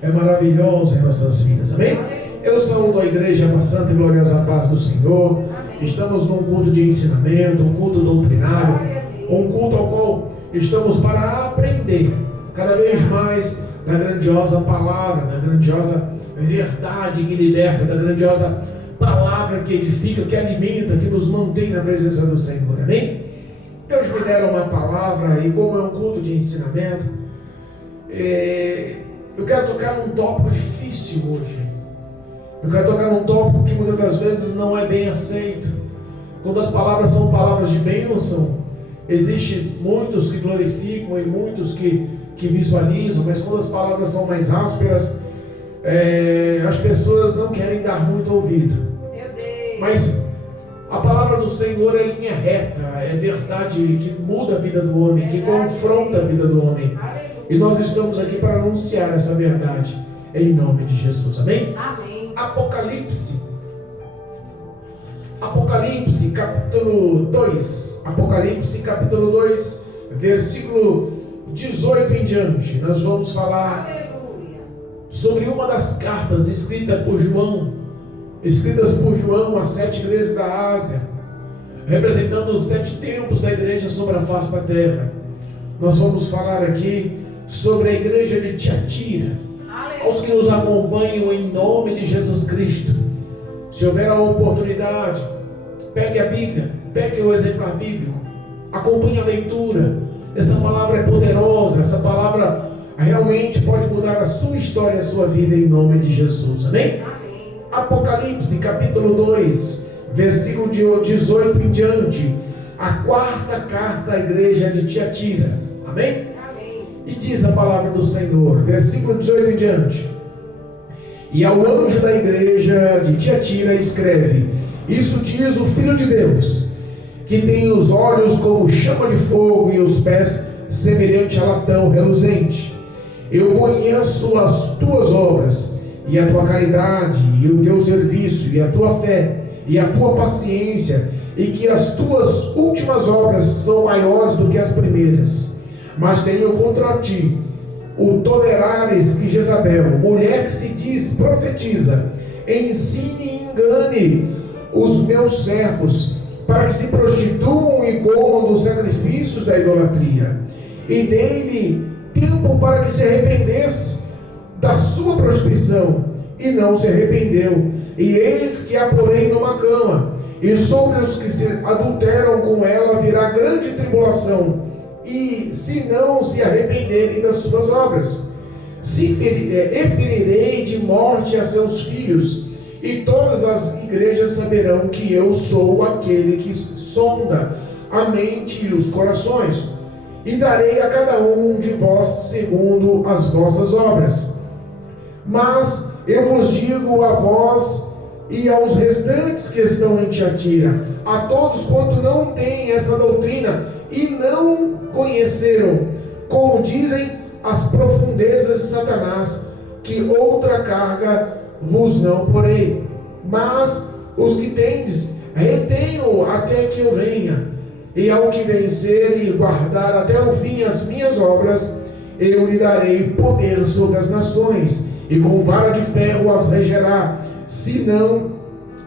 é maravilhoso em nossas vidas, amém? Eu saúdo a igreja, a santa e gloriosa paz do Senhor. Estamos num culto de ensinamento, um culto doutrinário, um culto ao qual estamos para aprender cada vez mais da grandiosa palavra, da grandiosa verdade que liberta, da grandiosa palavra que edifica, que alimenta, que nos mantém na presença do Senhor, amém? Deus me dera uma palavra, e como é um culto de ensinamento, eu quero tocar num tópico difícil hoje. Eu quero tocar num tópico que muitas das vezes não é bem aceito. Quando as palavras são palavras de bênção, existem muitos que glorificam e muitos que visualizam, mas quando as palavras são mais ásperas, as pessoas não querem dar muito ouvido. Mas a palavra do Senhor é linha reta, é verdade que muda a vida do homem, que confronta a vida do homem. E nós estamos aqui para anunciar essa verdade em nome de Jesus, amém? Amém. Apocalipse capítulo 2, Apocalipse capítulo 2, versículo 18 em diante. Nós vamos falar sobre uma das cartas escritas por João às 7 igrejas da Ásia, representando os 7 tempos da igreja sobre a face da terra. Nós vamos falar aqui sobre a igreja de Tiatira. Aos que nos acompanham em nome de Jesus Cristo, se houver a oportunidade, pegue a Bíblia, pegue o exemplar bíblico, acompanhe a leitura. Essa palavra é poderosa, essa palavra realmente pode mudar a sua história, a sua vida em nome de Jesus, amém? Apocalipse capítulo 2, versículo de 18 em diante, a quarta carta à igreja de Tiatira, amém? E diz a palavra do Senhor, versículo 18 em diante: e ao anjo da igreja de Tiatira escreve: isso diz o Filho de Deus, que tem os olhos como chama de fogo e os pés semelhante a latão reluzente. Eu conheço as tuas obras, e a tua caridade, e o teu serviço, e a tua fé, e a tua paciência, e que as tuas últimas obras são maiores do que as primeiras. Mas tenho contra ti o tolerares que Jezabel, mulher que se diz profetiza, ensine e engane os meus servos, para que se prostituam e comam dos sacrifícios da idolatria. E dei-lhe tempo para que se arrependesse da sua prostituição, e não se arrependeu. E eis que a porei numa cama, e sobre os que se adulteram com ela virá grande tribulação, e se não se arrependerem das suas obras, ferirei de morte a seus filhos, e todas as igrejas saberão que eu sou aquele que sonda a mente e os corações, e darei a cada um de vós segundo as vossas obras. Mas eu vos digo a vós e aos restantes que estão em Tiatira, a todos quanto não têm esta doutrina e não conheceram, como dizem, as profundezas de Satanás, que outra carga vos não porei, mas os que tendes, retenham até que eu venha. E ao que vencer e guardar até o fim as minhas obras, eu lhe darei poder sobre as nações, e com vara de ferro as regerá, senão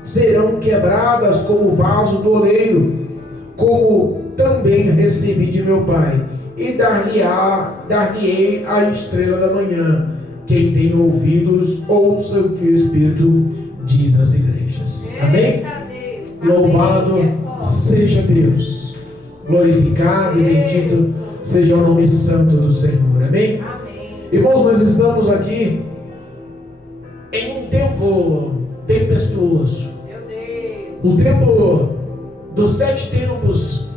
serão quebradas como vaso do oleiro, como também recebi de meu Pai, e dar-lhe-ei a estrela da manhã. Quem tem ouvidos, ouça o que o Espírito diz às igrejas. Amém? Louvado seja Deus, glorificado e bendito seja o nome santo do Senhor. Amém? Irmãos, nós estamos aqui em um tempo tempestuoso, o tempo dos 7 tempos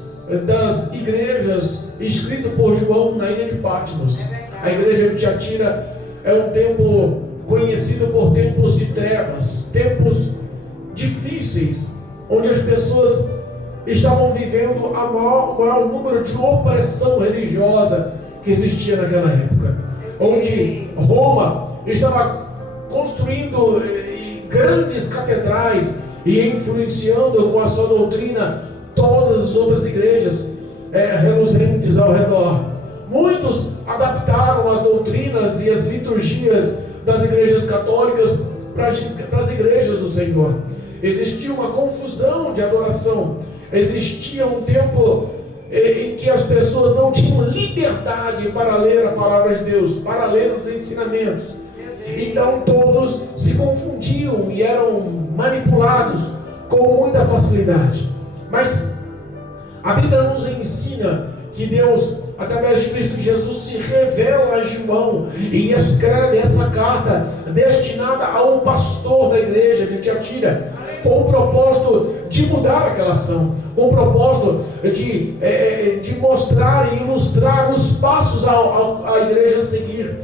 das igrejas, escrito por João na ilha de Patmos. A igreja de Tiatira é um tempo conhecido por tempos de trevas, tempos difíceis, onde as pessoas estavam vivendo o maior número de opressão religiosa que existia naquela época, onde Roma estava construindo grandes catedrais e influenciando com a sua doutrina todas as outras igrejas reluzentes ao redor. Muitos adaptaram as doutrinas e as liturgias das igrejas católicas para as igrejas do Senhor. Existia uma confusão de adoração, existia um tempo em que as pessoas não tinham liberdade para ler a palavra de Deus, para ler os ensinamentos. Então todos se confundiam e eram manipulados com muita facilidade. Mas a Bíblia nos ensina que Deus, através de Cristo Jesus, se revela a João e escreve essa carta destinada ao pastor da igreja de Tiatira, com o propósito de mudar aquela ação, com o propósito de mostrar e ilustrar os passos à igreja a seguir,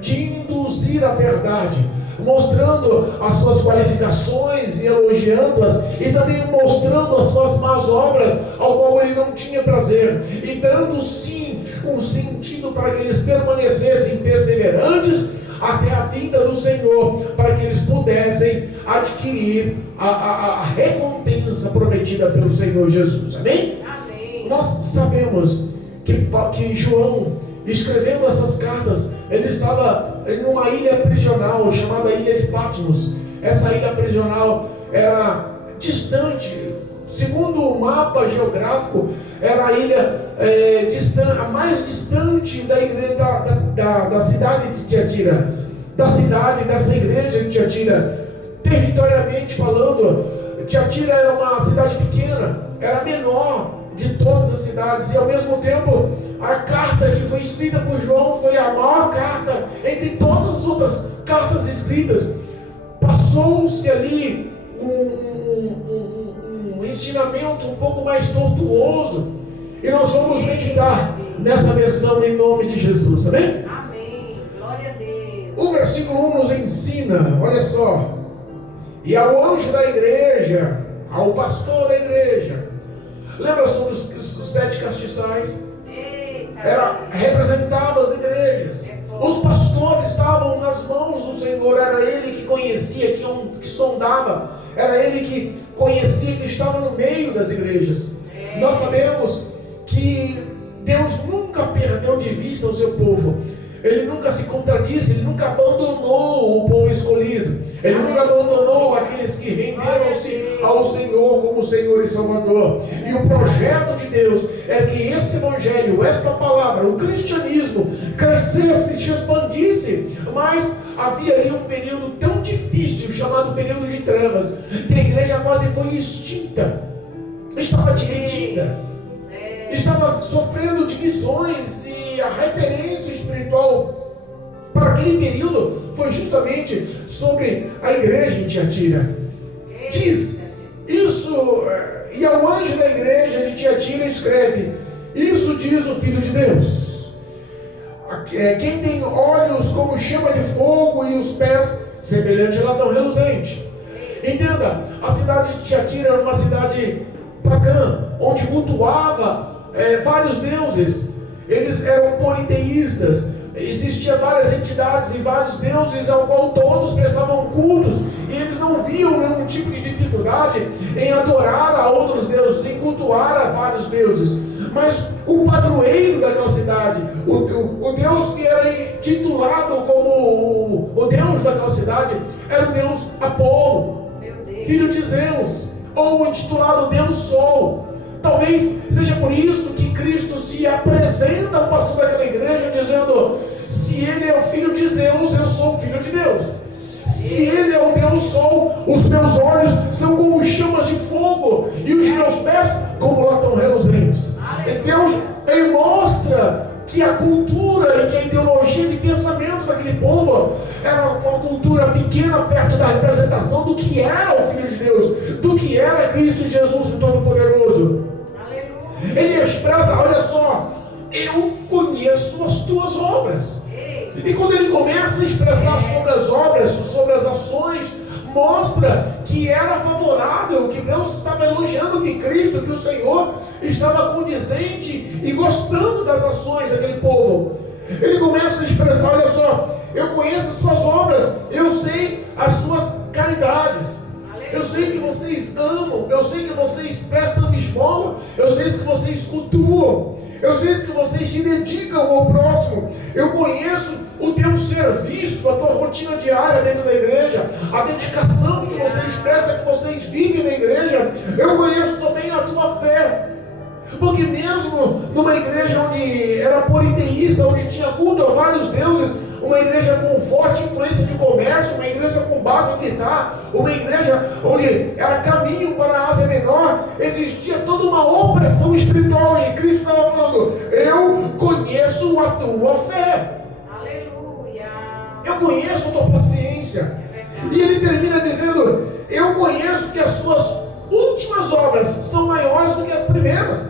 de induzir a verdade, mostrando as suas qualificações e elogiando-as, e também mostrando as suas más obras, ao qual ele não tinha prazer, e dando sim um sentido para que eles permanecessem perseverantes até a vinda do Senhor, para que eles pudessem adquirir a recompensa prometida pelo Senhor Jesus. Amém? Amém. Nós sabemos que João, escrevendo essas cartas, ele estava em uma ilha prisional chamada Ilha de Patmos. Essa ilha prisional era distante, segundo o mapa geográfico, era a ilha a mais distante da igreja, da cidade de Tiatira, dessa igreja de Tiatira. Territorialmente falando, Tiatira era uma cidade pequena, era a menor de todas as cidades, e ao mesmo tempo a carta que foi escrita por João foi a maior carta entre todas as outras cartas escritas. Passou-se ali um ensinamento um pouco mais tortuoso, e nós vamos meditar nessa versão em nome de Jesus. Amém? Amém. Glória a Deus. O versículo 1 nos ensina, olha só: e ao anjo da igreja, ao pastor da igreja. Lembra sobre os 7 castiçais? Representava as igrejas. Os pastores estavam nas mãos do Senhor. Era Ele que conhecia, que sondava. Era Ele que conhecia, que estava no meio das igrejas. Nós sabemos que Deus nunca perdeu de vista o seu povo. Ele nunca se contradisse, Ele nunca abandonou o povo escolhido. Ele nunca abandonou aqueles que renderam-se ao Senhor como Senhor e Salvador. E o projeto de Deus é que esse Evangelho, esta palavra, o cristianismo, crescesse, se expandisse. Mas havia ali um período tão difícil, chamado período de trevas, que a igreja quase foi extinta. Estava dividida, estava sofrendo divisões, e a referência espiritual para aquele período foi justamente sobre a igreja em Tiatira. Diz isso, e ao anjo da igreja de Tiatira escreve: isso diz o Filho de Deus, quem tem olhos como chama de fogo e os pés semelhante a latão reluzente. Entenda, a cidade de Tiatira era uma cidade pagã, onde cultuava vários deuses. Eles eram politeístas. Existiam várias entidades e vários deuses ao qual todos prestavam cultos, e eles não viam nenhum tipo de dificuldade em adorar a outros deuses, em cultuar a vários deuses. Mas o padroeiro daquela cidade, o Deus que era intitulado como o Deus daquela cidade, era o Deus Apolo, filho de Zeus, ou o intitulado Deus Sol. Talvez seja por isso que Cristo se apresenta ao pastor daquela igreja dizendo: se ele é o filho de Zeus, eu sou o filho de Deus. Se ele é o Deus Sol, os meus olhos são como chamas de fogo e os meus pés como latão reluzentes. Deus, ele mostra que a cultura e que a ideologia de pensamento daquele povo era uma cultura pequena perto da representação do que era o Filho de Deus, do que era Cristo Jesus, o Todo-Poderoso. Ele expressa: olha só, eu conheço as tuas obras. E quando ele começa a expressar sobre as obras, sobre as ações, mostra que era favorável, que Deus estava elogiando, que Cristo, que o Senhor estava condizente e gostando das ações daquele povo. Ele começa a expressar: olha só, eu conheço as suas obras, eu sei as suas caridades, eu sei que vocês amam, eu sei que vocês prestam esmola, eu sei que vocês cultuam, eu sei que vocês se dedicam ao próximo, eu conheço o teu serviço, a tua rotina diária dentro da igreja, a dedicação que você expressa, que vocês vivem na igreja, eu conheço também a tua fé. Porque mesmo numa igreja onde era politeísta, onde tinha culto a vários deuses, uma igreja com forte influência de comércio, uma igreja com base militar, uma igreja onde era caminho para a Ásia Menor, existia toda uma opressão espiritual, e Cristo estava falando: eu conheço a tua fé, Aleluia. eu conheço a tua paciência. E ele termina dizendo: eu conheço que as suas últimas obras são maiores do que as primeiras.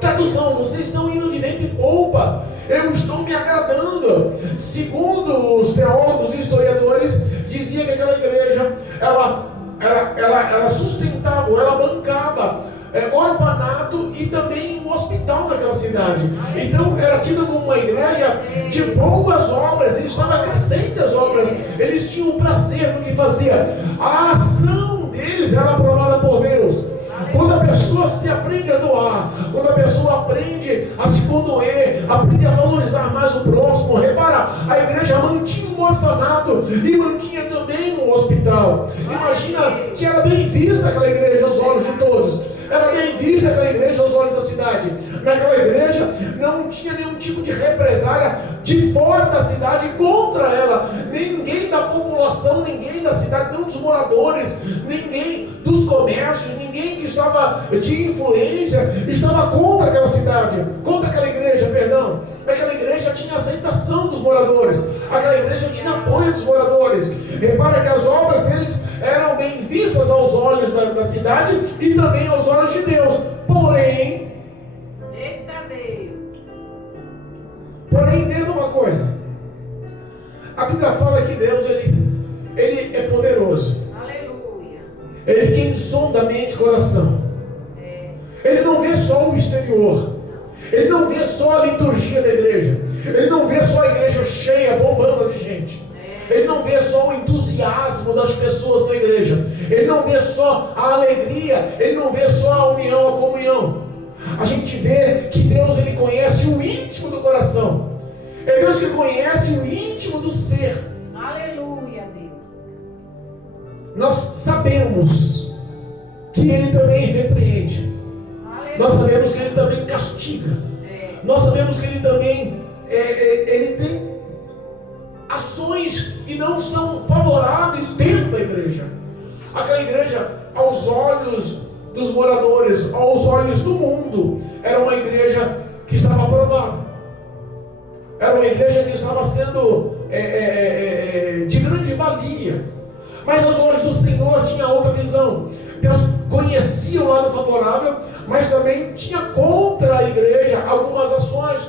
Tradução: vocês estão indo de vento e polpa, eu estou me agradando. Segundo os teólogos e historiadores, dizia que aquela igreja, ela sustentava, ela bancava orfanato e também um hospital naquela cidade. Então era tida como uma igreja de boas obras, e estava crescente as obras, eles tinham prazer no que fazia, a ação deles era aprovada por Deus. Quando a pessoa se aprende a doar, quando a pessoa aprende a se condoer, aprende a valorizar mais o próximo, repara, a igreja mantinha um orfanato e mantinha também um hospital. Imagina que era bem vista aquela igreja aos olhos de todos, era bem vista aquela igreja aos olhos da cidade. Naquela igreja não tinha nenhum tipo de represália de fora da cidade contra ela. Ninguém da população, ninguém da cidade, não dos moradores, ninguém dos comércios, ninguém que estava de influência estava contra aquela cidade, contra aquela igreja, perdão. Aquela igreja tinha aceitação dos moradores, aquela igreja tinha apoio dos moradores. Repara que as obras deles eram bem vistas aos olhos da cidade e também aos olhos de Deus. Porém, entenda uma coisa: a Bíblia fala que Deus ele é poderoso. Aleluia. Ele é quem sonda a mente e coração. Ele não vê só o exterior, ele não vê só a liturgia da igreja, ele não vê só a igreja cheia, bombando de gente, ele não vê só o entusiasmo das pessoas na igreja, ele não vê só a alegria, ele não vê só a união, a comunhão. A gente vê que Deus ele conhece o íntimo do coração. É Deus que conhece o íntimo do ser. Aleluia, Deus. Nós sabemos que Ele também repreende. Aleluia. Nós sabemos que Ele também castiga. Nós sabemos que Ele também Ele tem ações que não são favoráveis dentro da igreja. Aquela igreja, aos olhos dos moradores, aos olhos do mundo, era uma igreja que estava aprovada. Era uma igreja que estava sendo de grande valia. Mas aos olhos do Senhor tinha outra visão. Deus conhecia o lado favorável, mas também tinha contra a igreja algumas ações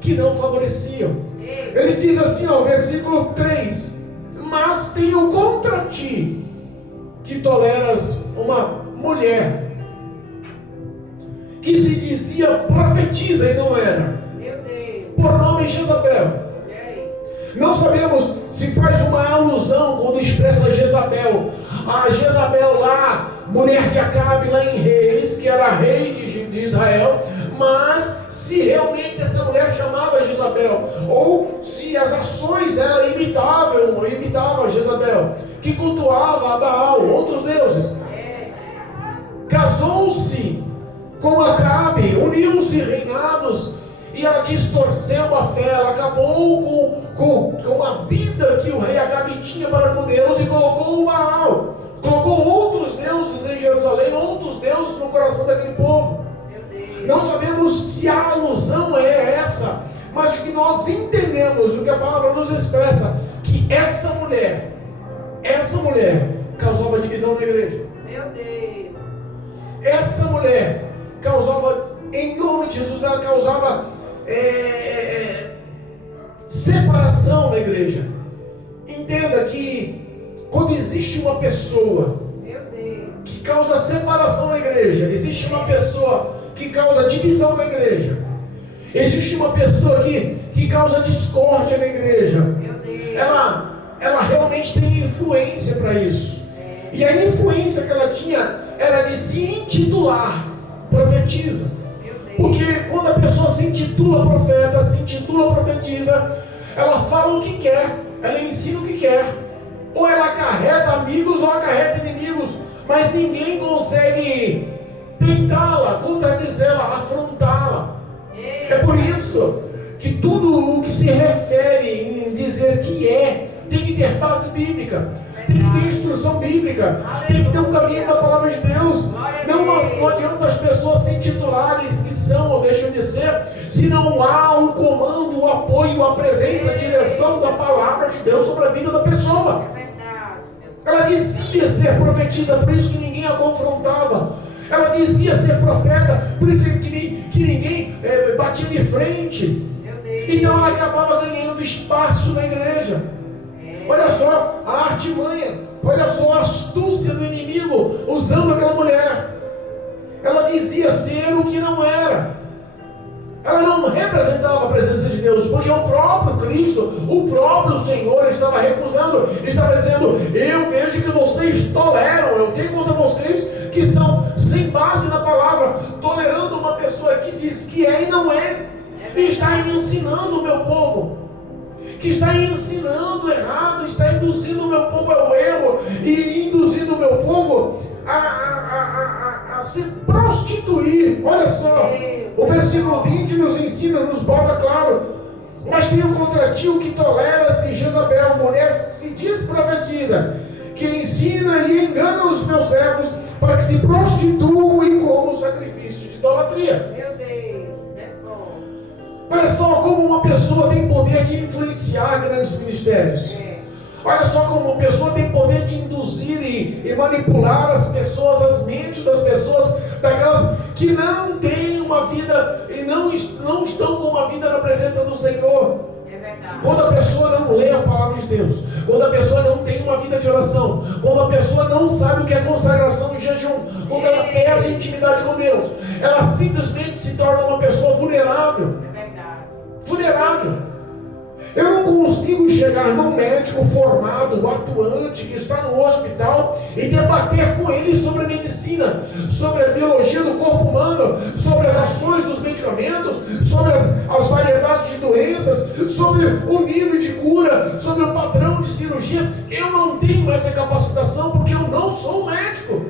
que não favoreciam. Ele diz assim, ó, versículo 3: mas tenho contra ti que toleras uma mulher que se dizia profetisa e não era, por nome Jezabel. Não sabemos se faz uma alusão quando expressa Jezabel, a Jezabel lá, mulher de Acabe lá em Reis, que era rei de Israel, mas se realmente essa mulher chamava Jezabel, ou se as ações dela imitavam Jezabel, que cultuava a Baal, outros deuses. Casou-se com Acabe, uniu-se reinados, e ela distorceu a fé, ela acabou com a vida que o rei Acabe tinha para com Deus e colocou o Baal, colocou outros deuses em Jerusalém, outros deuses no coração daquele povo. Não sabemos se a alusão é essa, mas o que nós entendemos, o que a palavra nos expressa, que essa mulher causava divisão na igreja. Meu Deus. Essa mulher causava, em nome de Jesus, ela causava separação na igreja. Entenda que quando existe uma pessoa que causa separação na igreja, existe uma pessoa que causa divisão na igreja, existe uma pessoa que causa discórdia na igreja, ela realmente tem influência para isso. E a influência que ela tinha era de se intitular profetisa. Porque quando a pessoa se intitula profeta, se intitula profetisa, Ela fala o que quer, ela ensina o que quer. Ou ela acarreta amigos ou acarreta inimigos, mas ninguém consegue tentá-la, contradizê-la, afrontá-la. É por isso que tudo o que se refere em dizer que tem que ter base bíblica, tem que ter instrução bíblica, tem que ter um caminho da palavra de Deus. Não adianta as pessoas se intitularem que são ou deixam de ser, se não há o comando, o apoio, a presença, a direção da palavra de Deus sobre a vida da pessoa. Ela dizia ser profetisa, por isso que ninguém a confrontava. Ela dizia ser profeta, por isso que ninguém batia de frente. Então ela acabava ganhando espaço na igreja. Olha só a artimanha, olha só a astúcia do inimigo usando aquela mulher. Ela dizia ser o que não era. Ela não representava a presença de Deus, porque o próprio Cristo, o próprio Senhor estava recusando, estava dizendo: eu vejo que vocês toleram, eu tenho contra vocês que estão sem base na palavra, tolerando uma pessoa que diz que é e não é, e está ensinando o meu povo, que está ensinando errado, está induzindo o meu povo ao erro, e induzindo o meu povo a se prostituir. Olha só, o versículo 20 nos ensina, nos bota claro: mas tenho contra ti o que toleras que Jezabel, mulher, se diz profetiza, que ensina e engana os meus servos para que se prostituam e comam sacrifício de idolatria. Meu Deus, é forte. Olha só como uma pessoa tem poder de influenciar grandes ministérios. Olha só como uma pessoa tem poder de induzir e manipular as pessoas, as mentes das pessoas, daquelas que não têm uma vida e não estão com uma vida na presença do Senhor. É verdade. Quando a pessoa não lê a palavra de Deus, quando a pessoa não tem uma vida de oração, quando a pessoa não sabe o que é consagração e jejum, quando ela perde a intimidade com Deus, ela simplesmente se torna uma pessoa vulnerável. É verdade. Vulnerável. Eu não consigo chegar num médico formado, atuante, que está no hospital e debater com ele sobre a medicina, sobre a biologia do corpo humano, sobre as ações dos medicamentos, sobre as variedades de doenças, sobre o nível de cura, sobre o padrão de cirurgias. Eu não tenho essa capacitação porque eu não sou médico.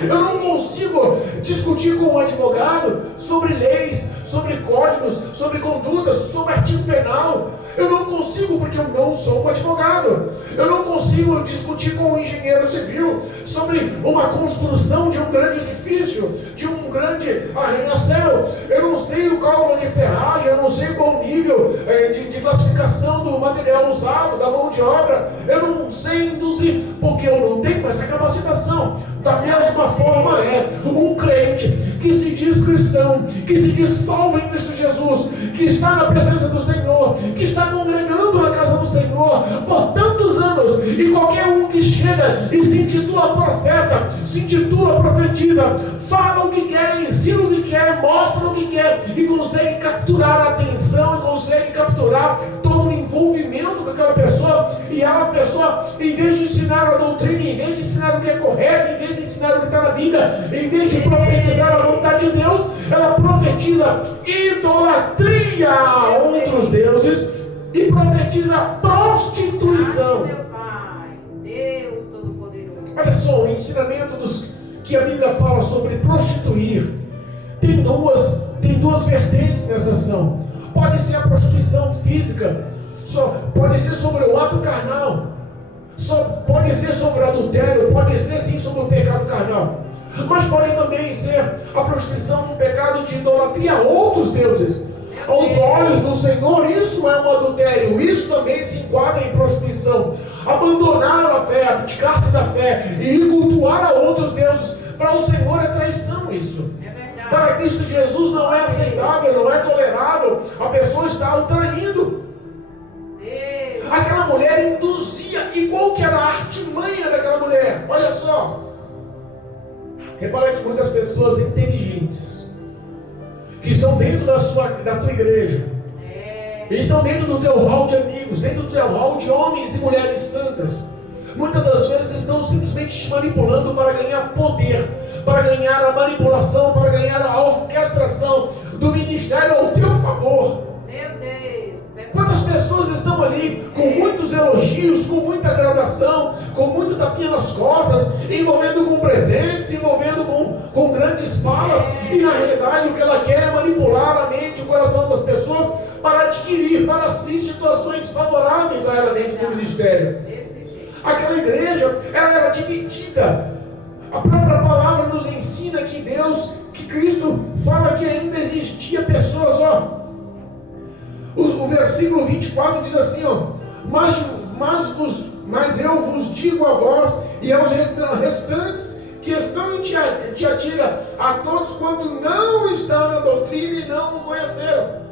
Eu não consigo discutir com um advogado sobre leis, sobre códigos, sobre condutas, sobre artigo penal. Eu não consigo porque eu não sou um advogado. Eu não consigo discutir com um engenheiro civil sobre uma construção de um grande edifício, de um grande arranha-céu. Eu não sei o cálculo de ferragem, eu não sei qual o nível de classificação do material usado, da mão de obra. Eu não sei induzir, porque eu não tenho essa capacitação. Da mesma forma um crente que se diz cristão, que se diz salvo em Cristo Jesus, que está na presença do Senhor, que está congregando na casa do Senhor por tantos anos, e qualquer um que chega e se intitula profeta, se intitula profetiza, fala o que quer, ensina o que quer, mostra o que quer, e consegue capturar a atenção, e consegue capturar todo o envolvimento com aquela pessoa, e a pessoa, em vez de ensinar a doutrina, em vez de ensinar o que é correto, em vez de ensinar o que está na Bíblia, em vez de profetizar a vontade de Deus, ela profetiza idolatria a outros deuses e profetiza prostituição. Meu Pai, Deus Todo-Poderoso. Olha só, o ensinamento que a Bíblia fala sobre prostituir tem duas vertentes nessa ação. Pode ser a prostituição física, pode ser sobre o ato carnal, pode ser sobre o adultério, pode ser sim sobre o pecado carnal, mas pode também ser a prostituição um pecado de idolatria a outros deuses. Aos olhos do Senhor, isso é um adultério, isso também se enquadra em prostituição. Abandonar a fé, abdicar-se da fé e ir cultuar a outros deuses, para o Senhor é traição isso. Para Cristo Jesus não é aceitável, não é tolerável. A pessoa está o traindo. Aquela mulher induzia, e qual que era a artimanha daquela mulher? Olha só. Repara que muitas pessoas inteligentes, que estão dentro da tua igreja, estão dentro do teu hall de amigos, dentro do teu hall de homens e mulheres santas, muitas das vezes estão simplesmente te manipulando para ganhar poder, para ganhar a manipulação, para ganhar a orquestração do ministério ao teu favor. Meu Deus. Quantas pessoas estão estão ali com muitos elogios, com muita agradação, com muito tapinha nas costas, envolvendo com presentes, envolvendo com grandes falas, e na realidade o que ela quer é manipular a mente, o coração das pessoas para adquirir para si situações favoráveis a ela dentro do ministério. Aquela igreja, ela era dividida. A própria palavra nos ensina que que Cristo fala que ainda existia pessoas, o versículo 24 diz assim, mas eu vos digo a vós e aos restantes que estão em Tiatira, a todos quanto não estão na doutrina e não o conheceram.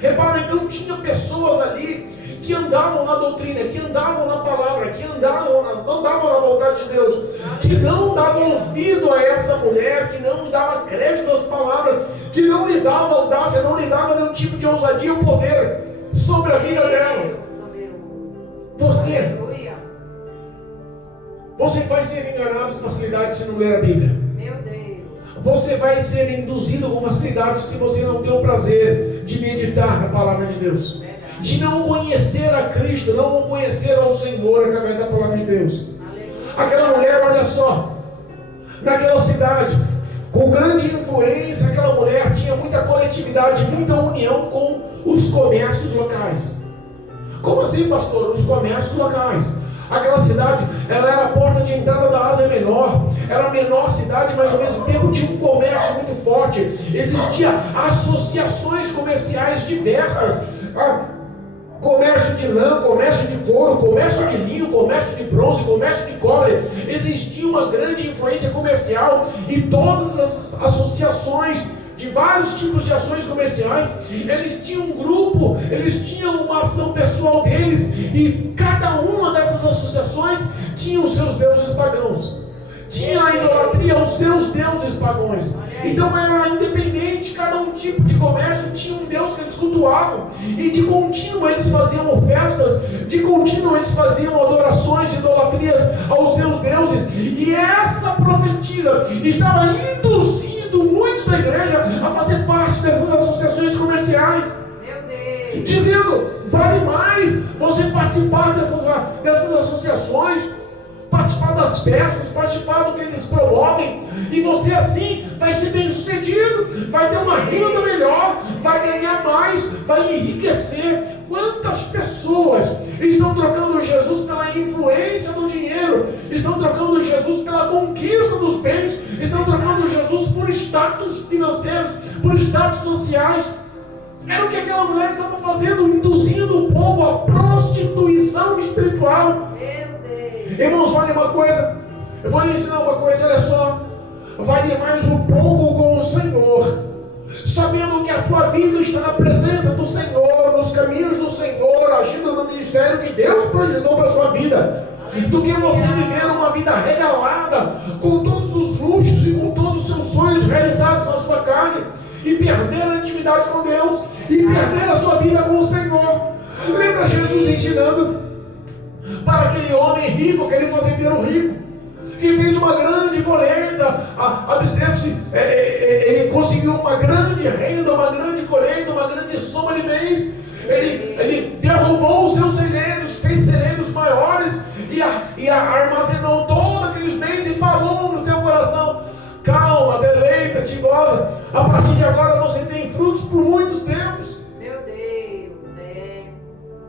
Repara, então tinha pessoas ali que andavam na doutrina, que andavam na palavra, que andavam na vontade de Deus, que não davam ouvido a essa mulher, que não dava crédito às palavras, que não lhe dava audácia, não lhe dava nenhum tipo de ousadia ou poder sobre a vida delas. Você vai ser enganado com facilidade se não ler a Bíblia. Meu Deus. Você vai ser induzido com facilidade se você não tem o prazer de meditar na palavra de Deus, de não conhecer a Cristo, não conhecer ao Senhor através da palavra de Deus. Aquela mulher, olha só, naquela cidade, com grande influência, aquela mulher tinha muita coletividade, muita união com os comércios locais. Como assim, pastor? Os comércios locais. Aquela cidade, ela era a porta de entrada da Ásia Menor, era a menor cidade, mas ao mesmo tempo tinha um comércio muito forte, existiam associações comerciais diversas, comércio de lã, comércio de couro, comércio de linho, comércio de bronze, comércio de cobre. Existia uma grande influência comercial e todas as associações de vários tipos de ações comerciais, eles tinham um grupo, eles tinham uma ação pessoal deles, e cada uma dessas associações tinha os seus deuses pagãos, tinha a idolatria aos seus deuses pagãos. Então era independente, cada um tipo de comércio tinha um Deus que eles cultuavam, e de contínuo eles faziam ofertas, de contínuo eles faziam adorações, idolatrias aos seus deuses, e essa profetisa estava induzindo muitos da igreja a fazer parte dessas associações comerciais. Meu Deus. Dizendo, vale mais você participar dessas associações, participar das festas, participar do que eles promovem, e você assim vai ser bem sucedido, vai ter uma renda melhor, vai ganhar mais, vai enriquecer. Quantas pessoas estão trocando Jesus pela influência do dinheiro, estão trocando Jesus pela conquista dos bens, estão trocando Jesus por status financeiros, por status sociais. Era o que aquela mulher estava fazendo, induzindo o povo à prostituição espiritual. Irmãos, vale uma coisa, eu vou lhe ensinar uma coisa, olha só, vale mais um pouco com o Senhor, sabendo que a tua vida está na presença do Senhor, nos caminhos do Senhor, agindo no ministério que Deus projetou para a sua vida, do que você viver uma vida regalada, com todos os luxos e com todos os seus sonhos realizados na sua carne, e perder a intimidade com Deus, e perder a sua vida com o Senhor. Lembra Jesus ensinando para aquele homem rico, aquele fazendeiro rico, que fez uma grande colheita, ele conseguiu uma grande renda, uma grande colheita, uma grande soma de bens. Ele derrubou os seus celeiros, fez celeiros maiores e armazenou todos aqueles bens e falou no teu coração: calma, deleita-te, goza, a partir de agora você tem frutos por muitos tempos. Meu Deus,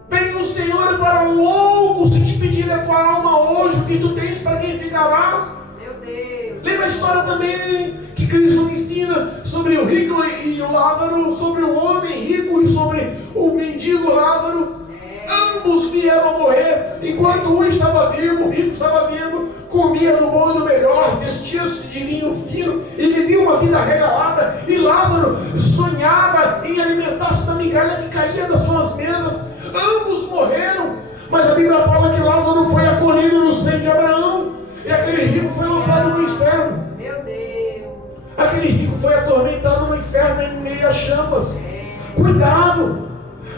Vem o Senhor e fala: louco, se te pedir a tua alma hoje, o que tu tens, para quem ficarás? meu Deus. Lembra a história também que Cristo ensina sobre o rico e o Lázaro, sobre o homem rico e sobre o mendigo Lázaro? Ambos vieram a morrer, enquanto um estava vivo, o rico estava vivo, comia do bom e do melhor, vestia-se de linho fino e vivia uma vida regalada, e Lázaro sonhava em alimentar-se da migalha que caía das suas mesas. Ambos morreram, mas a Bíblia fala que Lázaro foi acolhido no seio de Abraão, e aquele rico foi lançado no inferno. Meu Deus. Aquele rico foi atormentado no inferno em meio a chamas. Cuidado!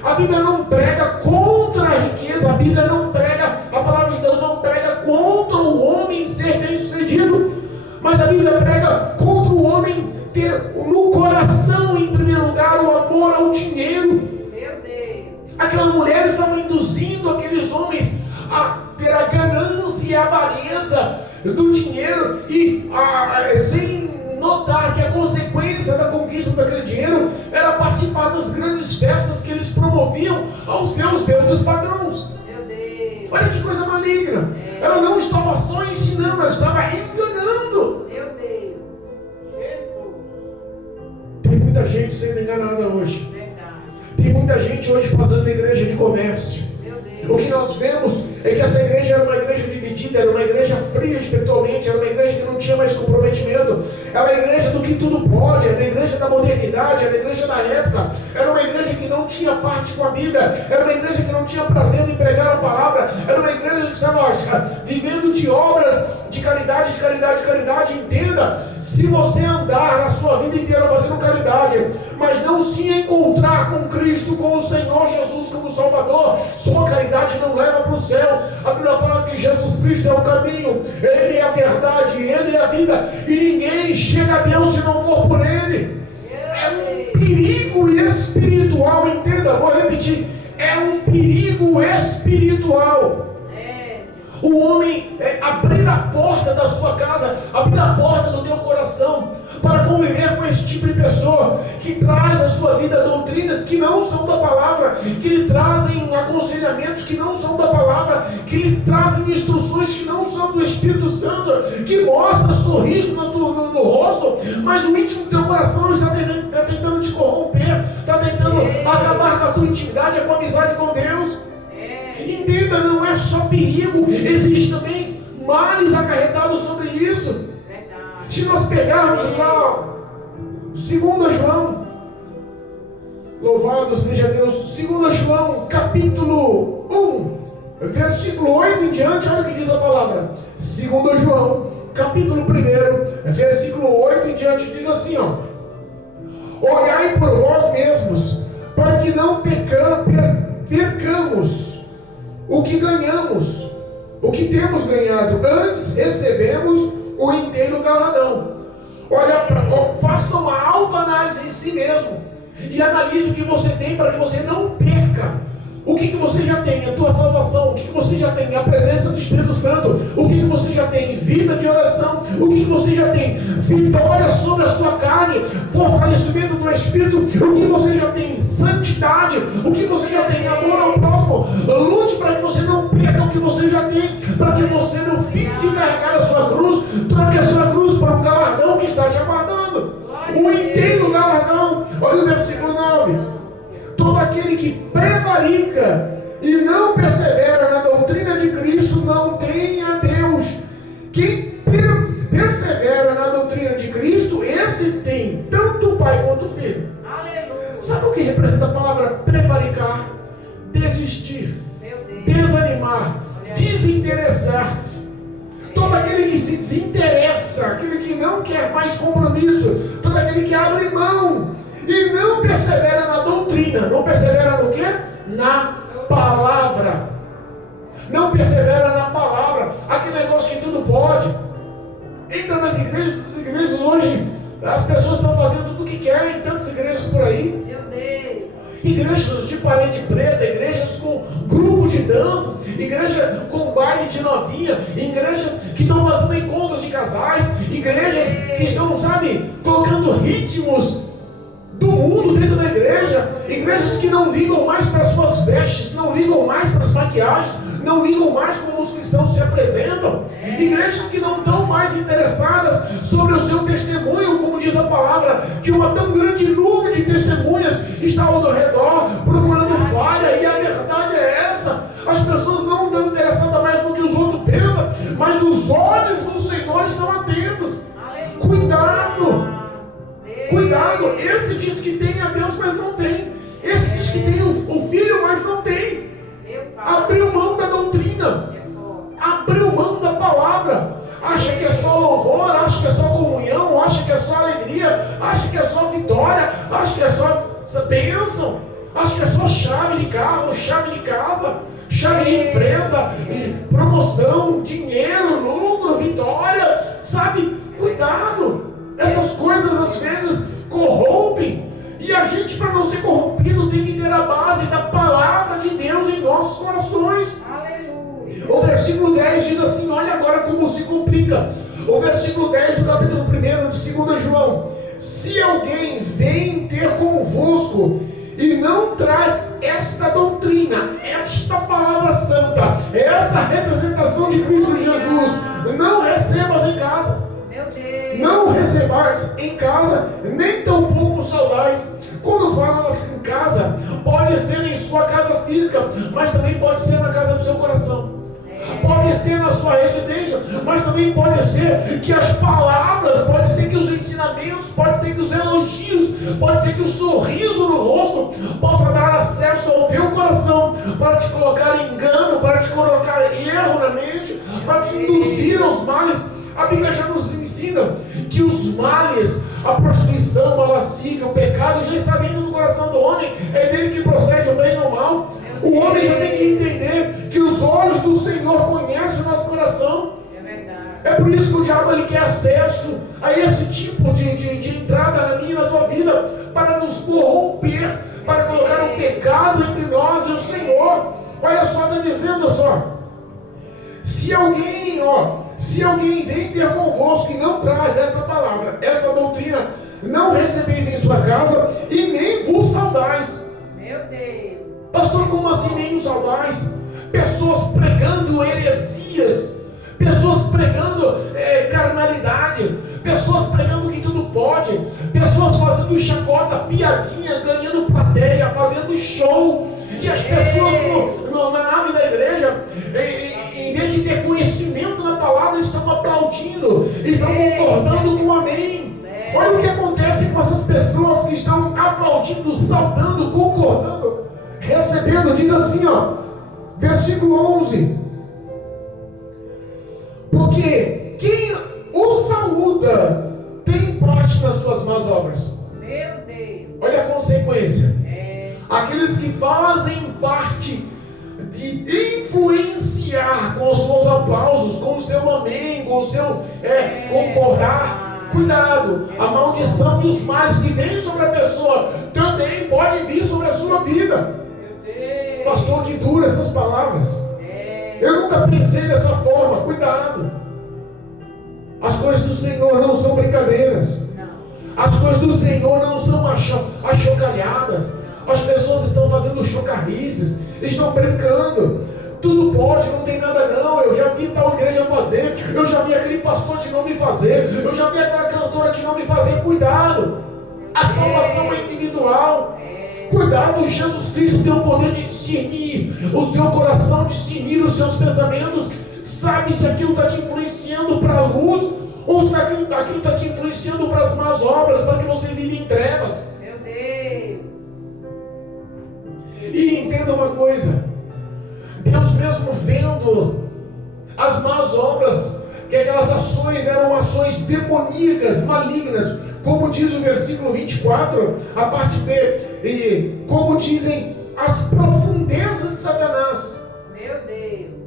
A Bíblia não prega contra a riqueza, a Bíblia não prega, a palavra de Deus não prega contra o homem ser bem sucedido, mas a Bíblia prega contra o homem ter no coração, em primeiro lugar, o amor ao dinheiro. Meu Deus. Aquela mulher estava induzindo avareza do dinheiro e sem notar que a consequência da conquista daquele dinheiro era participar das grandes festas que eles promoviam aos seus deuses pagãos. Meu Deus. Olha que coisa maligna. Ela não estava só ensinando, ela estava enganando. Meu Deus. Jesus. Tem muita gente sendo enganada hoje. Verdade. Tem muita gente hoje fazendo igreja de comércio. Meu Deus. O que nós vemos é que essa igreja era uma igreja dividida, era uma igreja fria espiritualmente, era uma igreja que não tinha mais comprometimento, era uma igreja do que tudo pode, era uma igreja da modernidade, era uma igreja da época, era uma igreja que não tinha parte com a Bíblia, era uma igreja que não tinha prazer em pregar a palavra, era uma igreja que estava vivendo de obras de caridade, de caridade, de caridade. Entenda, se você andar a sua vida inteira fazendo caridade, mas não se encontrar com Cristo, com o Senhor Jesus como Salvador, sua caridade não leva para o céu. A Bíblia fala que Jesus Cristo é o caminho, Ele é a verdade, Ele é a vida, e ninguém chega a Deus se não for por Ele. É um perigo espiritual, entenda, vou repetir, é um perigo espiritual. O homem abrir a porta da sua casa, abrir a porta do teu coração, para conviver com esse tipo de pessoa, que traz à sua vida doutrinas que não são da palavra, que lhe trazem aconselhamentos que não são da palavra, que lhe trazem instruções que não são do Espírito Santo, que mostra sorriso no rosto, mas o íntimo do teu coração está tentando te corromper, está tentando acabar com a tua intimidade, com a amizade com Deus. Entenda, não é só perigo, existe também males acarretados sobre isso. Se nós pegarmos lá 2 João, louvado seja Deus, 2 João capítulo 1, versículo 8 em diante, olha o que diz a palavra. 2 João capítulo 1, versículo 8 em diante, diz assim, ó: olhai por vós mesmos, para que não percamos o que ganhamos, o que temos ganhado, antes recebemos o inteiro galardão. Faça uma autoanálise em si mesmo e analise o que você tem, para que você não perca. O que você já tem? A tua salvação. O que você já tem? A presença do Espírito Santo. O que você já tem? Vida de oração. O que você já tem? Vitória sobre a sua carne, fortalecimento do Espírito. O que você já tem? Santidade. O que você já tem? Amor ao próximo. Lute para que você não perca o que você já tem, para que você não fique de carregar a sua cruz, troque a sua cruz para um galardão que está te aguardando. O inteiro galardão. Olha o versículo 9. Todo aquele que prevarica e não persevera na doutrina de Cristo não tem a Deus. Quem persevera na doutrina de Cristo, esse tem tanto o Pai quanto o Filho. Aleluia. Sabe o que representa a palavra prevaricar? Desistir, desanimar, desinteressar-se. Todo aquele que se desinteressa, aquele que não quer mais compromisso, todo aquele que abre mão e não persevera na doutrina. Não persevera no quê? Na palavra. Não persevera na palavra. Aquele negócio que tudo pode. Entra nas igrejas. As igrejas hoje, as pessoas estão fazendo tudo o que querem. Tantas igrejas por aí. Meu Deus. Igrejas de parede preta, igrejas com grupos de danças, igrejas com baile de novinha, igrejas que estão fazendo encontros de casais, igrejas que estão, sabe, colocando ritmos do mundo dentro da igreja, igrejas que não ligam mais para as suas vestes, não ligam mais para as maquiagens, não ligam mais como os cristãos se apresentam, igrejas que não estão mais interessadas sobre o seu testemunho, como diz a palavra, que uma tão grande nuvem de testemunhas está ao redor, procurando falha, e a verdade é essa. As pessoas não estão interessadas mais no que os outros pensam, mas os olhos do Senhor estão atentos. Cuidado! Cuidado, esse diz que tem a Deus, mas não tem. Esse diz que tem o Filho, mas não tem. Abriu mão da doutrina, abriu mão da palavra. Acha que é só louvor, acha que é só comunhão, acha que é só alegria, acha que é só vitória, acha que é só bênção, acha que é só chave de carro, chave de casa, chave de empresa, promoção, dinheiro, lucro, vitória, sabe? Cuidado. Essas coisas às vezes corrompem, e a gente, para não ser corrompido, tem que ter a base da palavra de Deus em nossos corações. Aleluia. O versículo 10 diz assim: olha como se complica. O versículo 10 do capítulo 1 de 2 João: se alguém vem ter convosco e não traz esta doutrina, esta palavra santa, essa representação de Cristo Jesus, não recebas em casa. Meu Deus. Não recebais em casa, nem tampouco saudais. Quando fala assim em casa, pode ser em sua casa física, mas também pode ser na casa do seu coração. Pode ser na sua residência, mas também pode ser que as palavras, pode ser que os ensinamentos, pode ser que os elogios, pode ser que o sorriso no rosto possa dar acesso ao teu coração para te colocar em engano, para te colocar erro na mente, para te induzir aos males. A Bíblia já nos ensina que os males, a prostituição, a lascívia, o pecado já está dentro do coração do homem, é dele que procede o bem e o mal. O homem já tem que entender que os olhos do Senhor conhecem o nosso coração. É verdade. É por isso que o diabo ele quer acesso a esse tipo de entrada na minha e na tua vida, para nos corromper, para colocar o pecado entre nós e o Senhor. Olha só, está dizendo só: se alguém vem ter convosco e não traz esta palavra, esta doutrina, não recebeis em sua casa e nem vos saudais. Meu Deus. Pastor, como assim nem os saudais? Pessoas pregando heresias, pessoas pregando carnalidade, pessoas pregando que tudo pode, pessoas fazendo chacota, piadinha, ganhando plateia, fazendo show. E as pessoas na nave da igreja, em vez de ter conhecimento na palavra, estão aplaudindo, estão concordando com o amém. Olha o que acontece com essas pessoas que estão aplaudindo, saudando, concordando, recebendo. Diz assim, versículo 11: porque quem o saúda tem parte nas suas más obras. Meu Deus. Olha a consequência. Aqueles que fazem parte de influenciar com os seus aplausos, com o seu amém, com o seu concordar. Cuidado, a maldição e os males que vêm sobre a pessoa também pode vir sobre a sua vida. Pastor, que dura essas palavras. Eu nunca pensei dessa forma. Cuidado. As coisas do Senhor não são brincadeiras. As coisas do Senhor não são achocalhadas. As pessoas estão fazendo chocarrices, estão brincando. Tudo pode, não tem nada não. Eu já vi tal igreja fazer, eu já vi aquele pastor de nome fazer, eu já vi aquela cantora de nome fazer. Cuidado, a salvação é individual. Cuidado, Jesus Cristo tem o poder de discernir o seu coração, discernir os seus pensamentos. Sabe se aquilo está te influenciando para a luz, ou se aquilo está te influenciando para as más obras, para que você vive em trevas. Meu Deus. E entenda uma coisa: Deus mesmo vendo as más obras, que aquelas ações eram ações demoníacas, malignas, como diz o versículo 24, a parte B, e como dizem as profundezas de Satanás. Meu Deus.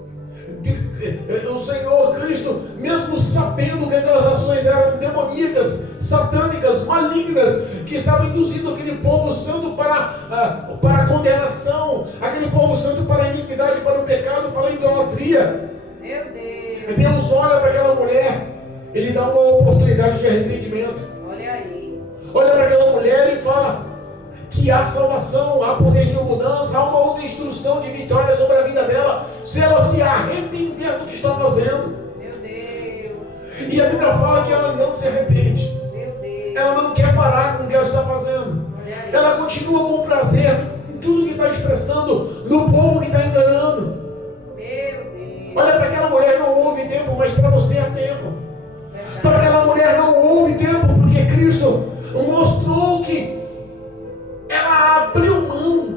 O Senhor Cristo, mesmo sabendo que aquelas ações eram demoníacas, satânicas, malignas, que estavam induzindo aquele povo santo para a condenação, aquele povo santo para a iniquidade, para o pecado, para a idolatria. Meu Deus. Deus olha para aquela mulher, Ele dá uma oportunidade de arrependimento. Olha aí. Olha para aquela mulher e fala que há salvação, há poder de mudança, há uma outra instrução de vitória sobre a vida dela, se ela se arrepender do que está fazendo. Meu Deus. E a Bíblia fala que ela não se arrepende. Meu Deus. Ela não quer parar com o que ela está fazendo. Olha aí. Ela continua com prazer em tudo que está expressando, no povo que está enganando. Meu Deus. Olha, para aquela mulher não houve tempo, mas para você há tempo. Para aquela mulher não houve tempo, porque Cristo mostrou que ela abriu mão,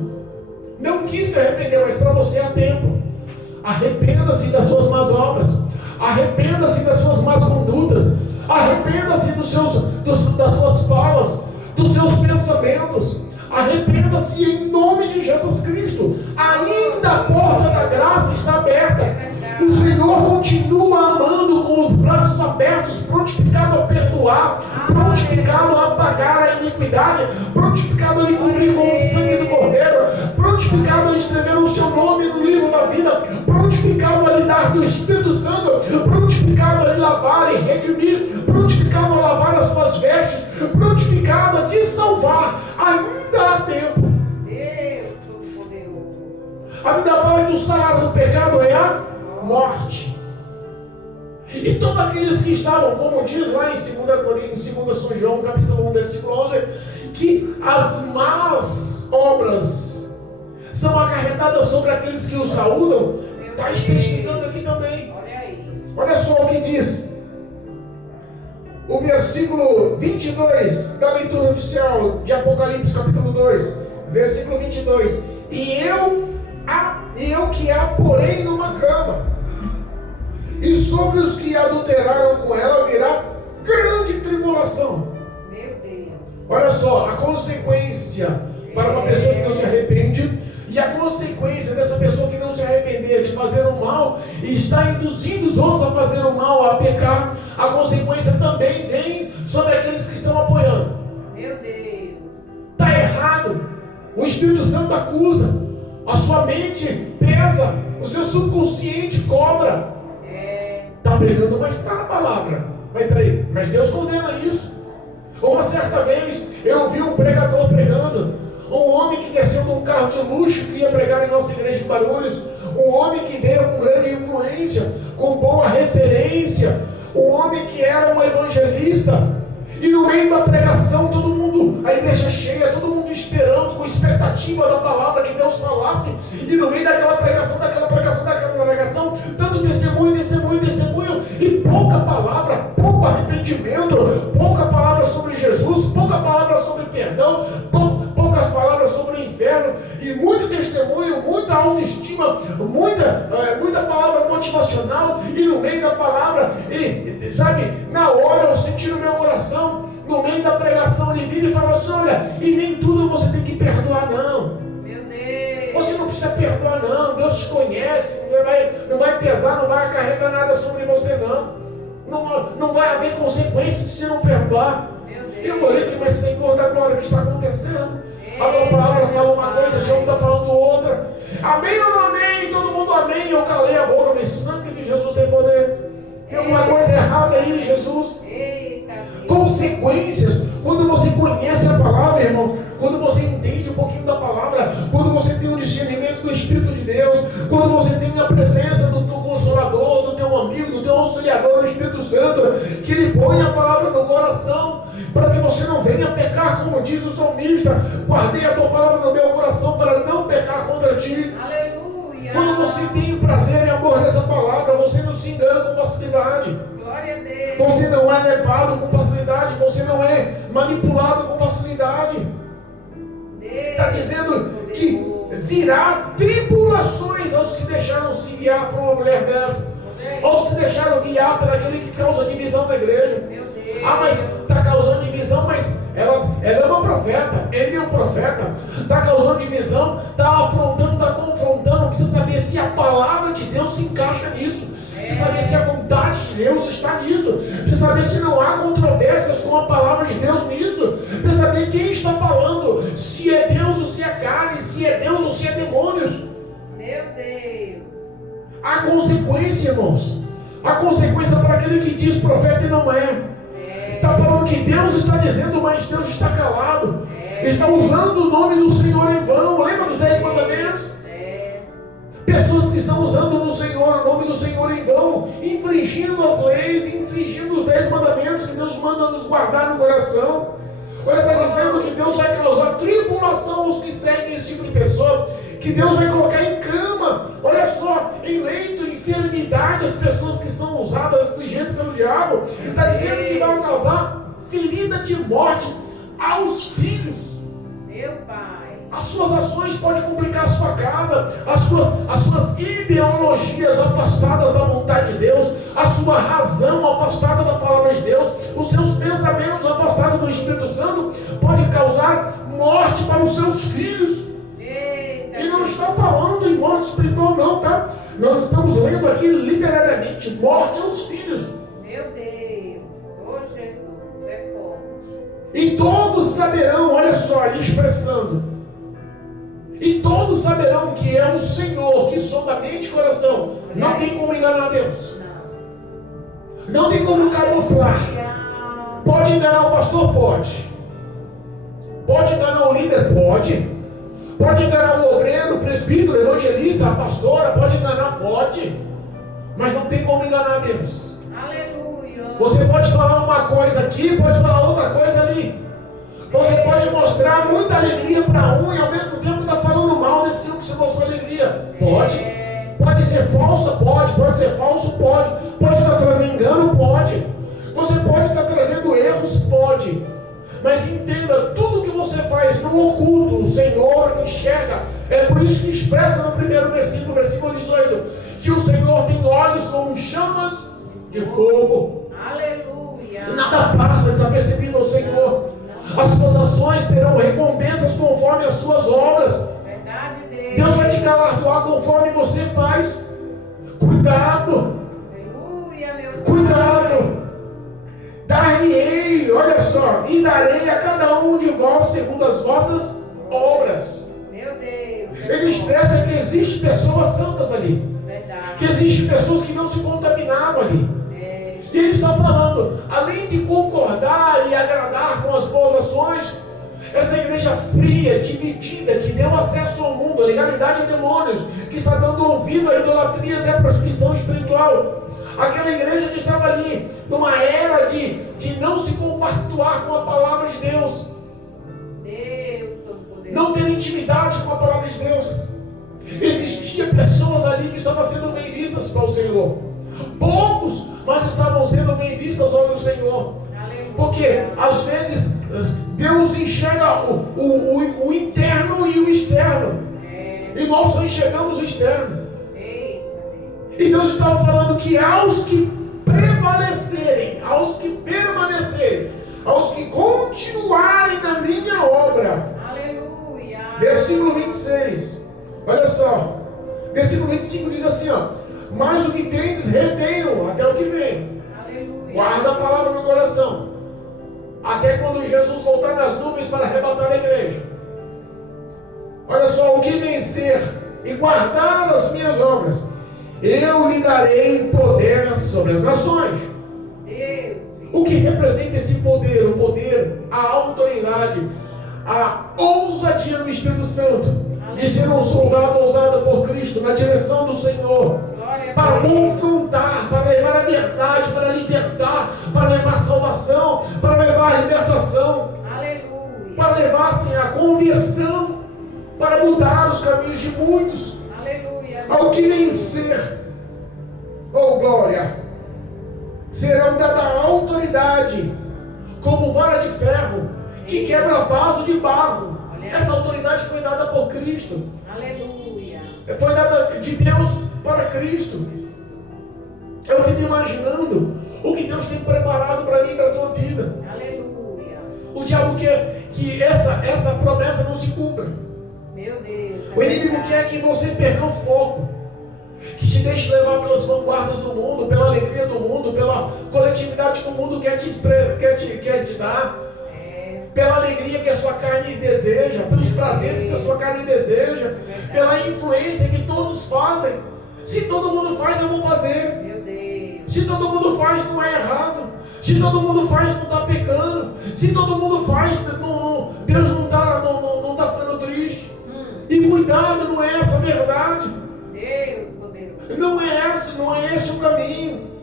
não quis se arrepender, mas para você há tempo. Arrependa-se das suas más obras, arrependa-se das suas más condutas, arrependa-se das suas falas, dos seus pensamentos, arrependa-se em nome de Jesus Cristo. Ainda a porta da graça está aberta. O Senhor continua amando com os braços abertos, prontificado a perdoar, prontificado a apagar a iniquidade, prontificado a lhe cobrir com o sangue do Cordeiro, prontificado a escrever o seu nome no livro da vida, prontificado a lhe dar do Espírito Santo, prontificado redimir, prontificado a lavar as suas vestes, prontificado a te salvar. Ainda há tempo. Deus Todo-Poderoso. A Bíblia fala que o salário do pecado é a morte. E todos aqueles que estavam, como diz lá em 2 São João, capítulo 1, versículo 11, que as más obras são acarretadas sobre aqueles que o saúdam, está especificando aqui também. Olha aí. Olha só o que diz o versículo 22 da leitura oficial de Apocalipse, capítulo 2, versículo 22. E eu que a porei numa cama, e sobre os que adulteraram com ela virá grande tribulação. Meu Deus. Olha só, a consequência para uma pessoa que não se arrepende, e a consequência dessa pessoa que não se arrepender de fazer o mal e está induzindo os outros a fazer o mal, a pecar, a consequência também vem sobre aqueles que estão apoiando. Meu Deus. Está errado. O Espírito Santo acusa, a sua mente pesa, o seu subconsciente cobra. Está pregando, mas está na palavra. Mas peraí, mas Deus condena isso. Uma certa vez eu vi um pregador pregando, um homem que desceu num carro de luxo que ia pregar em nossa igreja de Guarulhos, um homem que veio com grande influência, com boa referência, um homem que era um evangelista, e no meio da pregação todo mundo, a igreja cheia, todo mundo esperando, com expectativa da palavra que Deus falasse, e no meio daquela pregação, tanto testemunho, e pouca palavra, pouco arrependimento, pouca palavra sobre Jesus, pouca palavra sobre perdão, poucas palavras sobre o inferno, e muito testemunho, muita autoestima, muita palavra motivacional, e no meio da palavra, e sabe, na hora eu senti no meu coração, no meio da pregação, ele vira e fala assim: olha, e nem tudo você tem que perdoar, não. Meu Deus. Você não precisa perdoar, não. Deus te conhece, não vai pesar, não vai acarretar nada sobre você, não. Não vai haver consequências se você não perdoar. Eu olhei e falei: mas Senhor da glória, o que está acontecendo? A tua palavra fala uma coisa, o Senhor está falando outra. Amém ou não amém? Todo mundo amém. Eu calei a boca, mas sangue de Jesus tem poder. Tem alguma coisa errada aí, Jesus? Consequências. Quando você conhece a palavra, irmão, quando você entende um pouquinho da palavra, quando você tem o discernimento do Espírito de Deus, quando você tem a presença do teu Consolador, do teu amigo, do teu Auxiliador, o Espírito Santo, que ele põe a palavra no coração, para que você não venha pecar, como diz o salmista: guardei a tua palavra no meu coração para não pecar contra ti. Aleluia. Quando você tem o prazer e amor dessa palavra, você não se engana com facilidade. Glória a Deus. Você não é levado com facilidade, você não é manipulado com facilidade. Está dizendo que virá tribulações aos que deixaram se guiar por uma mulher dessa, aos que deixaram guiar por aquele que causa divisão na igreja. Ah, mas está causando divisão, mas ela é uma profeta, ele é um profeta, está causando divisão, está afrontando, está confrontando. Precisa saber se a palavra de Deus se encaixa nisso, precisa saber se a vontade de Deus está nisso, precisa saber se não há controvérsias com a palavra de Deus nisso, precisa saber quem está falando, se é Deus ou se é carne, se é Deus ou se é demônios. Meu Deus. Há consequência, irmãos, há consequência para aquele que diz profeta e não é. Está falando que Deus está dizendo, mas Deus está calado. Está usando o nome do Senhor em vão. Lembra dos 10 mandamentos? Pessoas que estão usando no Senhor, o nome do Senhor em vão, infringindo as leis, infringindo os 10 mandamentos que Deus manda nos guardar no coração. Olha, está dizendo que Deus vai causar tribulação aos que seguem esse tipo de pessoa, que Deus vai colocar em cama, olha só, em leito, enfermidade, as pessoas que são usadas desse jeito pelo diabo. Está dizendo que vai causar ferida de morte aos filhos. Meu Pai. As suas ações podem complicar a sua casa, as suas ideologias afastadas da vontade de Deus, a sua razão afastada da palavra de Deus, os seus pensamentos afastados do Espírito Santo podem causar morte para os seus filhos. E não está falando em morte espiritual, não, tá? Nós estamos lendo aqui literariamente morte aos filhos. Meu Deus, oh Jesus, é forte. E todos saberão, olha só, ali expressando. E todos saberão que é o Senhor que sonda mente e coração. Não tem como enganar Deus. Não tem como camuflar. Pode enganar o pastor? Pode. Pode enganar o líder? Pode. Pode enganar o obreiro, o presbítero, o evangelista, a pastora? Pode enganar? Pode. Mas não tem como enganar Deus. Aleluia. Você pode falar uma coisa aqui, pode falar outra coisa ali. Você pode mostrar muita alegria para um e ao mesmo tempo estar falando mal desse um que você mostrou alegria. Pode. Pode ser falsa? Pode. Pode ser falso? Pode. Pode estar trazendo engano? Pode. Você pode estar trazendo erros? Pode. Mas entenda, tudo que você faz no oculto, o Senhor enxerga. É por isso que expressa no primeiro versículo, versículo 18, que o Senhor tem olhos como chamas de fogo. Aleluia. Nada passa desapercebido ao Senhor. As suas ações terão recompensas conforme as suas obras. Verdade, Deus. Deus vai te galardoar conforme você faz. Cuidado. Aleluia, meu Pai. Cuidado. Dar-lhe-ei, olha só, e darei a cada um de vós segundo as vossas obras. Meu Deus. Ele expressa que existem pessoas santas ali. Verdade. Que existem pessoas que não se contaminaram ali. E ele está falando, além de concordar e agradar com as boas ações, essa igreja fria, dividida, que deu acesso ao mundo, a legalidade a demônios, que está dando ouvido a idolatrias e a prostituição espiritual. Aquela igreja que estava ali, numa era de não se compactuar com a palavra de Deus. Não ter intimidade com a palavra de Deus. Existiam pessoas ali que estavam sendo bem vistas para o Senhor. Poucos, mas estavam sendo bem vistas ao Senhor. Porque às vezes Deus enxerga o interno e o externo. E nós só enxergamos o externo. E Deus estava falando que aos que prevalecerem, aos que permanecerem, aos que continuarem na minha obra. Aleluia. Versículo 26. Olha só. Versículo 25 diz assim, ó. Mas o que tendes, retenham até o que vem. Aleluia. Guarda a palavra no coração. Até quando Jesus voltar nas nuvens para arrebatar a igreja. Olha só, o que vencer e guardar as minhas obras, eu lhe darei poder sobre as nações. Deus. O que representa esse poder? O poder, a autoridade, a ousadia no Espírito Santo. De ser um soldado ousado por Cristo, na direção do Senhor. Para confrontar, para levar a verdade, para libertar, para levar a salvação, para levar a libertação. Aleluia. Para levar assim, a conversão, para mudar os caminhos de muitos. Aleluia. Ao que vencer, oh glória, serão dada autoridade, como vara de ferro, que quebra vaso de barro. Essa autoridade foi dada por Cristo. Aleluia. Foi dada de Deus para Cristo. Eu fico imaginando o que Deus tem preparado para mim e para a tua vida. Aleluia. O diabo quer que essa promessa não se cumpra. Meu Deus. O inimigo quer que você perca o foco, que te deixe levar pelas vanguardas do mundo, pela alegria do mundo, pela coletividade que o mundo quer te dar, pela alegria que a sua carne deseja, pelos prazeres que a sua carne deseja, pela influência que todos fazem. Se todo mundo faz, eu vou fazer. Meu Deus. Se todo mundo faz, não é errado. Se todo mundo faz, não está pecando. Se todo mundo faz, Deus não está ficando triste. E cuidado, não é essa a verdade. Deus poderoso. Não é esse o caminho.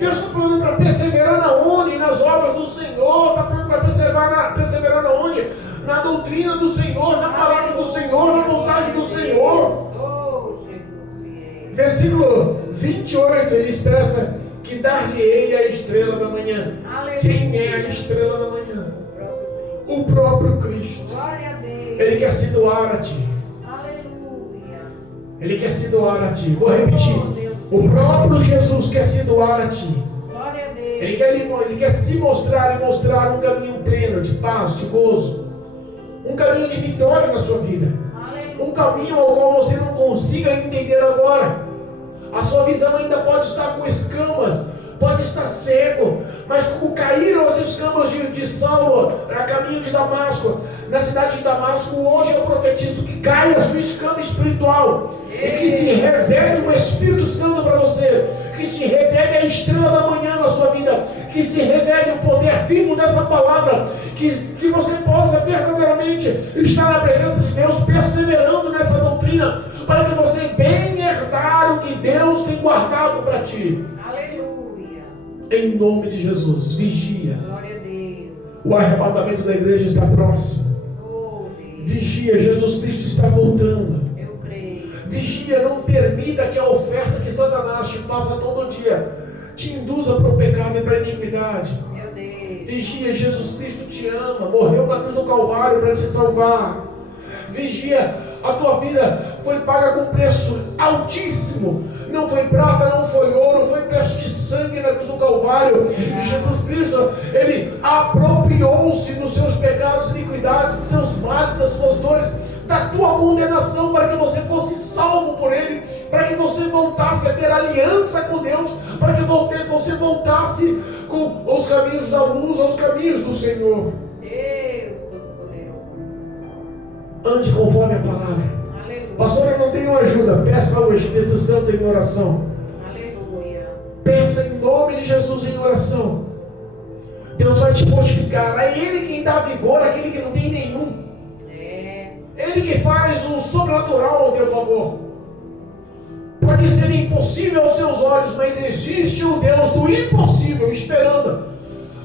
Deus está falando para perseverar na onde? Nas obras do Senhor. Está falando para perseverar na onde? Na doutrina do Senhor, na palavra do Senhor, na vontade do Senhor. Oh, Jesus fiel. Versículo 28, ele expressa que dar-lhe-ei a estrela da manhã. Aleluia. Quem é a estrela da manhã? O próprio Cristo. O próprio Cristo. Glória a Deus. Ele quer se doar a ti. Aleluia. Ele quer se doar a ti. Vou repetir. Oh, Deus. O próprio Jesus quer se doar a ti. Glória a Deus. Ele quer se mostrar e mostrar um caminho pleno de paz, de gozo. Um caminho de vitória na sua vida. Aleluia. Um caminho ao qual você não consiga entender agora. A sua visão ainda pode estar com escamas, pode estar cego, mas como caíram as escamas de Saulo a caminho de Damasco, na cidade de Damasco, hoje eu profetizo que caia a sua escama espiritual e que se revele o Espírito Santo para você, que se revele a estrela da manhã na sua vida, que se revele o poder vivo dessa palavra, que você possa verdadeiramente estar na presença de Deus, perseverando nessa doutrina, para que você venha herdar o que Deus tem guardado para ti. Aleluia. Em nome de Jesus, vigia. Glória a Deus. O arrebatamento da igreja está próximo. Oh, Deus. Vigia, Jesus Cristo está voltando. Eu creio. Vigia, não permita que a oferta que Satanás te passa todo dia te induza para o pecado e para a iniquidade. Meu Deus. Vigia, Jesus Cristo te ama, morreu na cruz do Calvário para te salvar. Vigia, a tua vida foi paga com preço altíssimo. Não foi prata, não foi ouro, foi preço de sangue na cruz do Calvário. Jesus Cristo, Ele apropriou-se dos seus pecados, iniquidades, dos seus males, das suas dores, da tua condenação, para que você fosse salvo por Ele, para que você voltasse a ter aliança com Deus, para que você voltasse com os caminhos da luz, aos caminhos do Senhor. Deus Todo-Poderoso. Ande conforme a palavra. Aleluia. Pastor, eu não tenho ajuda. Peça ao Espírito Santo em oração. Aleluia. Peça em nome de Jesus em oração. Deus vai te fortificar. É Ele quem dá vigor àquele que não tem nenhum. Ele que faz o sobrenatural ao teu favor. Pode ser impossível aos seus olhos, mas existe o Deus do impossível esperando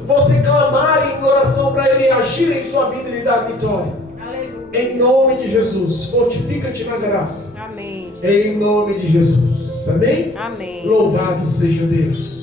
você clamar em oração para Ele agir em sua vida e lhe dar vitória. Aleluia. Em nome de Jesus, fortifica-te na graça. Amém. Em nome de Jesus. Amém? Amém. Louvado seja Deus.